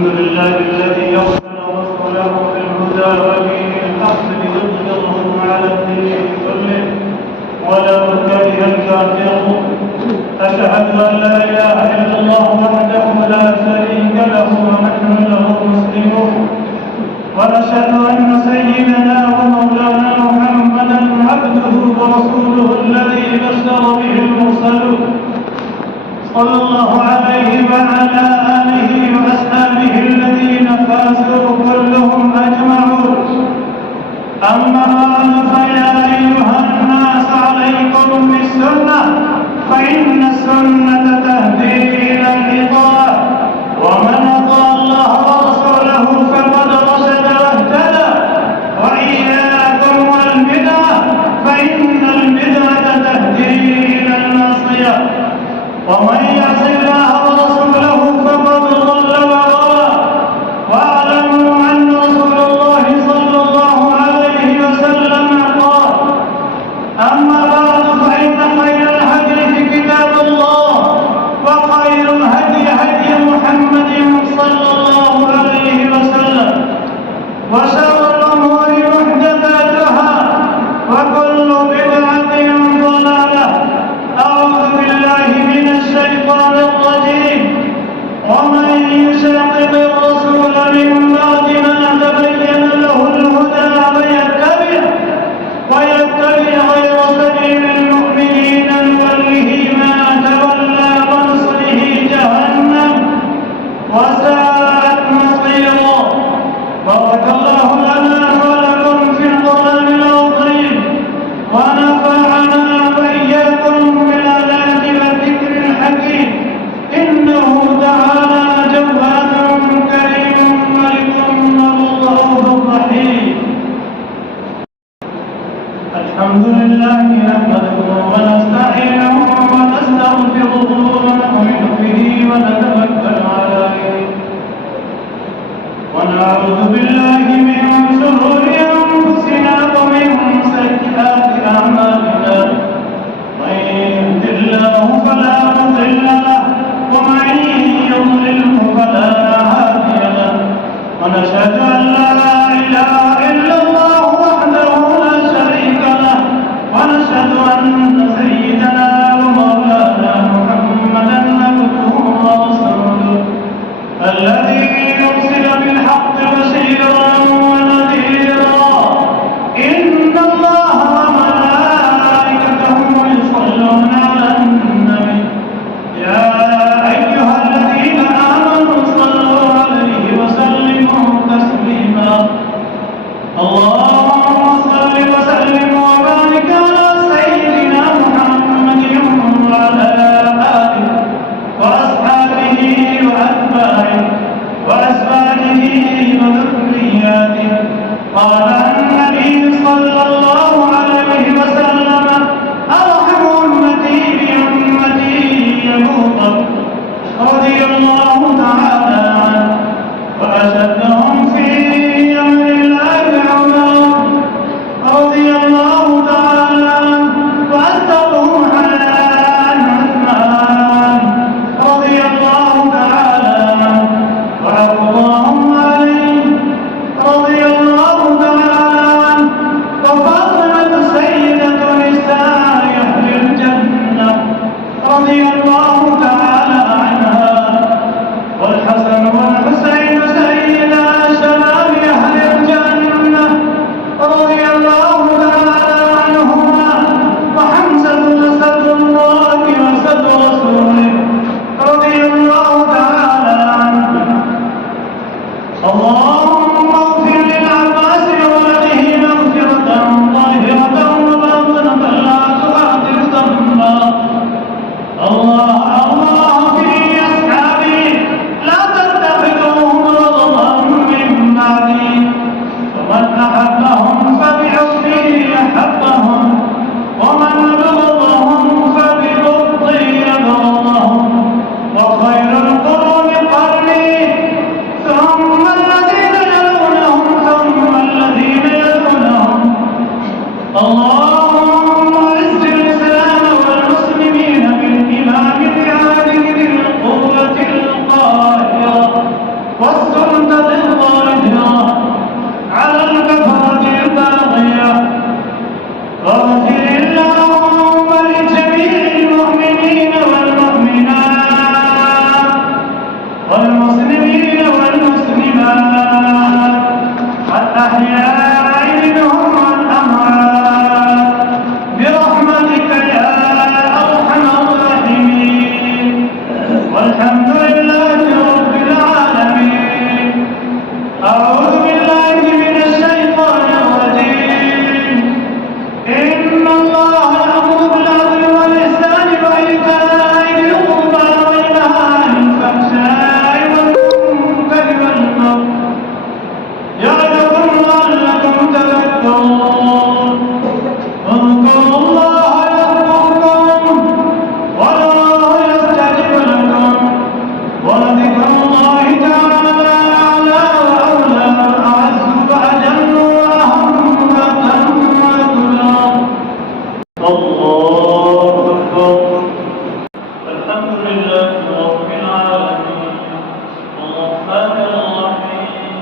الحمد لله الذي أرسل رسوله بالهدى ودين الحق ليظهره على الدين كله ولو كره الكافرون. أشهد أن لا إله إلا الله وحده لا شريك له ونحن له مسلمون، ونشهد أن سيدنا ومولانا محمدا عبده ورسوله الذي بشر به المرسلون، صلى الله عليه وعلى آله وأصحابه الذين فازوا كلهم أجمعون. أما بعد، فيا أيها الناس عليكم بالسنة، فإن السنة تهدي إلى الإطاعة، ومن أطاع الله ورسوله فقد رشد واهتدى. وإياكم والبدعة، فإن البدعة تهدي إلى المعصية، ومن يعص الله ورسوله فقد ضل وغوى. واعلموا أن رسول الله صلى الله عليه وسلم قال: أما بعد، فإن خير الحديث كتاب الله، وخير الهدي هدي محمد صلى الله عليه وسلم، وشر الأمور محدثاتها، وكل بدعة ضلالة. أعوذ بالله من الشيطان الرجيم. ومن يشاقق الرسول من بعد ما تبين له الهدى ويتبع غير سبيل المؤمنين نوله ما تولى ونصله جهنم وساءت مصيرا. بارك الله لنا ولكم في القرآن العظيم، ونفعنا وإياكم بالآيات والذكر الحكيم، إنه تعالى جواد كريم ملك رؤوف رحيم. الحمد لله نحمده ونستعينه ونستغفره ونؤمن به ونتوكل عليه، ونعوذ بالله من شرور أنفسنا ومن سيئات أعمالنا. من يهد الله فلا مضل له، ومن يضلله فلا هادي له. ونشهد أن لا إله إلا الله وحده لا شريك له، ونشهد أن سيدنا ومولانا محمدا عبده ورسوله الذي يرسل بالحق بشيرا ونذيرا. إن الله وملائكته يصلون على النبي، يا أيها الذين آمنوا صلوا عليه وسلموا تسليما. اللهم صل وسلم وبارك على سيدنا محمد وعلى آله وأصحابه وأتباعه وأزواجه وذرياته والسلطة الظاهرة على الكفرة الباغية. واغفر اللهم لجميع المؤمنين والمؤمنات والمسلمين والمسلمات الأحياء منهم والأموات برحمتك يا أرحم الراحمين. والحمد لله رب العالمين. أعوذ بالله من الشيطان الرجيم. إن الله يأمر بالعدل والإحسان وإيتاء ذي القربى وينهى عن الفحشاء والمنكر والبغي يعظكم لعلكم تذكرون. اذكروا الله يذكركم والله يستجب لكم ولذكر الله تعالى أعلى وأولى وأعز وأجل وأهم وأتم وأكبر. الله أكبر. الحمد لله رب العالمين الرحمن الرحيم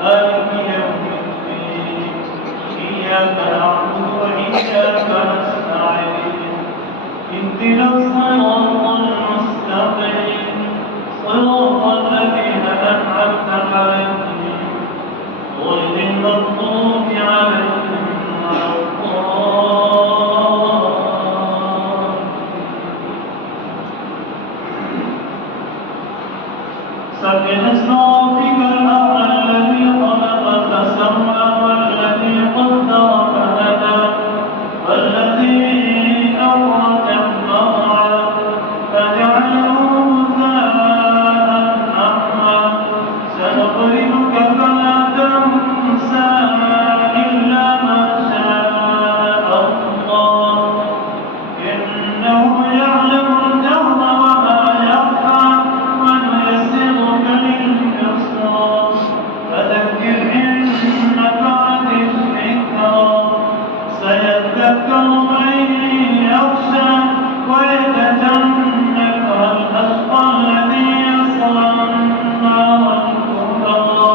مالك يوم الدين. إياك نعبد وإياك نستعين. اهدنا الصراط المستقيم صراط الذين أنعمت عليهم غير المغضوب عليهم ولا الضالين. سبح اسم ربك الأعلى الذي خلق فسوى والذي قدر فهدى والذي أخرج المرعى فجعله غثاء أحوى. سنقرئك فلا تنسى إلا ما شاء الله إنه يعلم الجهر وما يخفى ونيسرك لليسرى فذكر إن نفعت الذكرى. سيذكر من يخشى ويتجنبها الأشقى الذي يصلى النار الكبرى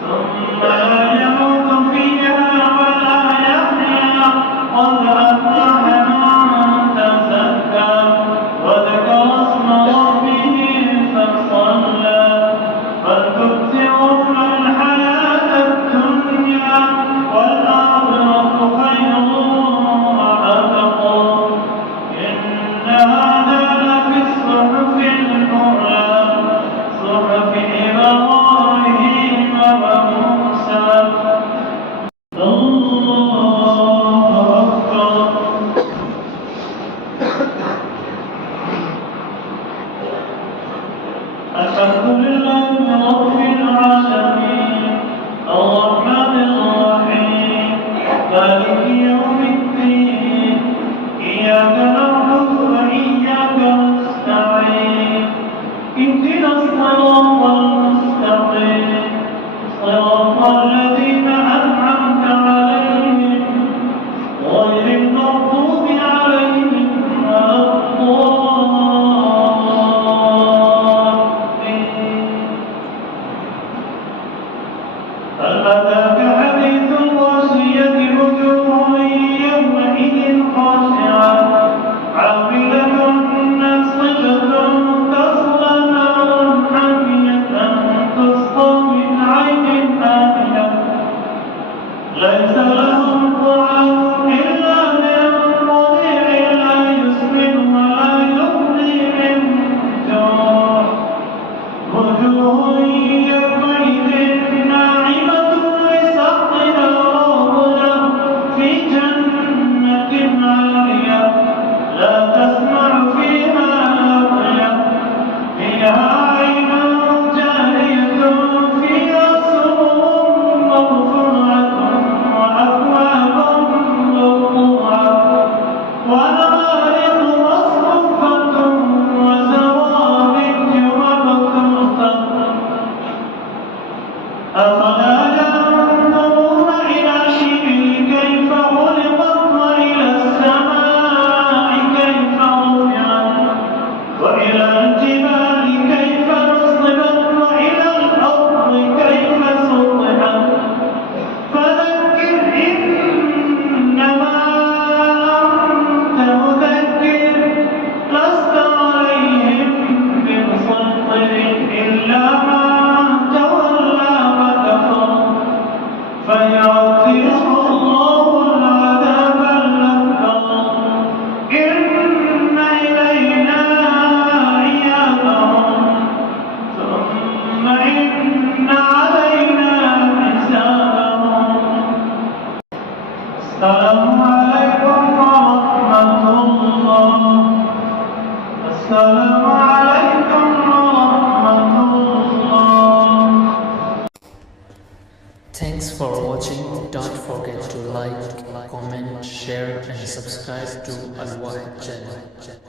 ثم لا يموت فيها ولا يحيا. قد أفلح من تزكى وذكر اسم ربه فصلى. بل تؤثرون الحياة الدنيا والآخرة خير وأبقى. إن هذا لفي الصحف الأولى صحف إبراهيم وموسى. الله أكبر. الحمد لله رب العالمين الرحمن الرحيم مالك يوم الدين. إياك نعبد وإياك نستعين. اهدنا الصراط المستقيم صراط الذين أنعمت عليهم غير المغضوب عليهم ولا الضالين. هل أتاك حديث الغاشية وجوه يومئذ خاشعة عاملة ناصبة تصلى نارا حامية تسقى من عين آنية ليس لهم طعام إلا من ضريع لا يسمن ولا يغني من جوع. وجوه يومئذ ناعمة لسعيها راضية في جنة عالية لا تسمع فيها لاغية فيها عين جارية فيها سرر مرفوعة وأكواب موضوعة ونمارق مصفوفة وزرابي مبثوثة subscribe to Al Wahid channel.